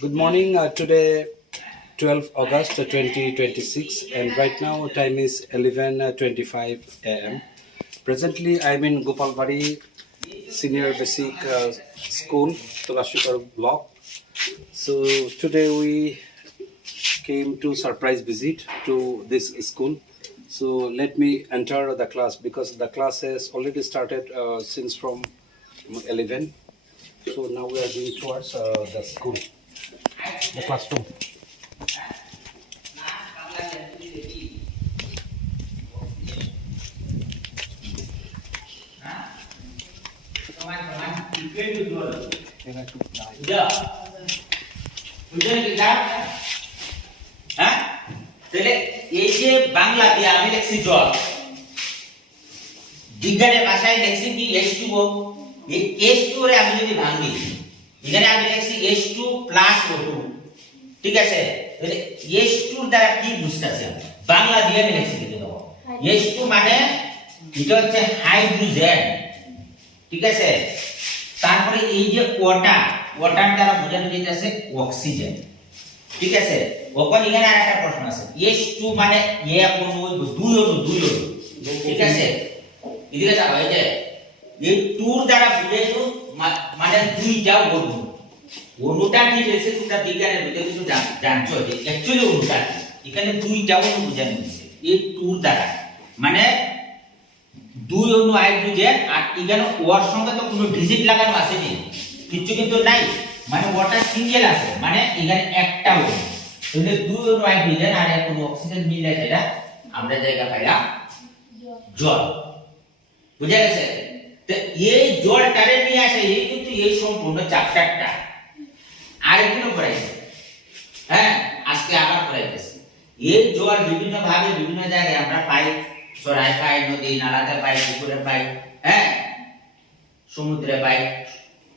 Good morning. Today, 12 August 2026, and right now time is 11:25 a.m. Presently, I'm in Gopalbari Senior Basic School, Tulashikar block. So today we came to surprise visit to this school. So let me enter the class because the class has already started since from 11. So now we are going towards the school, the classroom. এই যে বাংলা দিয়ে আমি লিখছি জল, বিজ্ঞানের ভাষায় লিখছি কি H2O। এই H2O রে আমি যদি ভাঙি, এখানে আমি লিখছি H2 প্লাস O2, ঠিক আছে। তাহলে H2 দ্বারা কি বুঝতেছি আমি? বাংলা দিয়ে আমি লিখছি কিন্তু দেখো, H2 মানে এটা হচ্ছে হাইড্রোজেন, ঠিক আছে। তারপরে এই যে ওয়াটার, ওয়াটার দ্বারা বোঝানো যাচ্ছে অক্সিজেন, ঠিক আছে। ওখানে এখানে আরেকটা প্রশ্ন আছে, H2 মানে এক অণু, দুই অণু, ঠিক আছে। এদিকে যাও, এই যে এই 2 দ্বারা বোঝানো মানে দুইটা অণু। অণুটা কি হয়েছে তোমরা বিজ্ঞানের ভিতরে কিছু জানছো যে অ্যাকচুয়ালি অণুটা এখানে দুইটা অণু বোঝানো হয়েছে এই 2 দ্বারা, মানে দুই অণু হাইড্রোজেন। আর এখানে ওর সঙ্গে তো কোনো ডিজিট লাগানো আছে নি, কিছু কিন্তু নাই, মানে ওটা সিঙ্গেল আছে, মানে এখানে একটা অণু। তাহলে দুই অণু হাইড্রোজেন আর এক অণু অক্সিজেন মিলে সেটা আমরা জায়গা পাইলাম জল, বুঝা গেছে। তো এই জলটারে নিয়ে আসে এই কিন্তু এই সম্পূর্ণ চ্যাপ্টারটা আরেকদিনও পড়াইছে, হ্যাঁ আজকে আবার পড়াইতেছে। এই জল বিভিন্ন ভাবে বিভিন্ন জায়গায় আমরা পাই, সরাই পাই, নদী নালাতে পাই, পুকুরে পাই, হ্যাঁ সমুদ্রে পাই।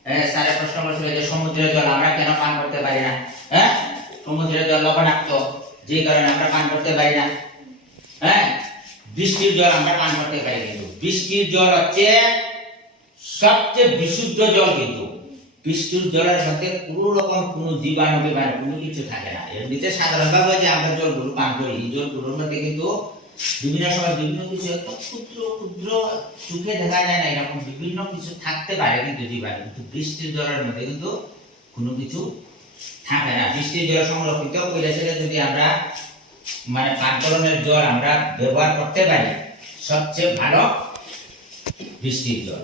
হ্যাঁ স্যারের প্রশ্ন করছিল যে সমুদ্রের জল আমরা কেন পান করতে পারি না? হ্যাঁ সমুদ্রের জল লবণাক্ত, যে কারণে আমরা পান করতে পারি না। হ্যাঁ বৃষ্টির জল আমরা পান করতে পারি, কিন্তু বৃষ্টির জল হচ্ছে সবচেয়ে বিশুদ্ধ জল। কিন্তু বৃষ্টির জলের সাথে কোনো রকম কোনো জীবাণু কোনো কিছু থাকে না। এর ভিতরে সাধারণভাবে যে আমরা জলগুলো পান করি, এই জলগুলোর মধ্যে কিন্তু বিভিন্ন সময় বিভিন্ন কিছু ক্ষুদ্র ক্ষুদ্র চোখে দেখা যায় না এরকম বিভিন্ন কিছু থাকতে পারে, কিন্তু জীবাণু। কিন্তু বৃষ্টির জলের মধ্যে কিন্তু কোনো কিছু থাকে না। বৃষ্টির জল সংরক্ষিত করে সেটা যদি আমরা মানে পান করণের জল আমরা ব্যবহার করতে পারি, সবচেয়ে ভালো বৃষ্টির জল।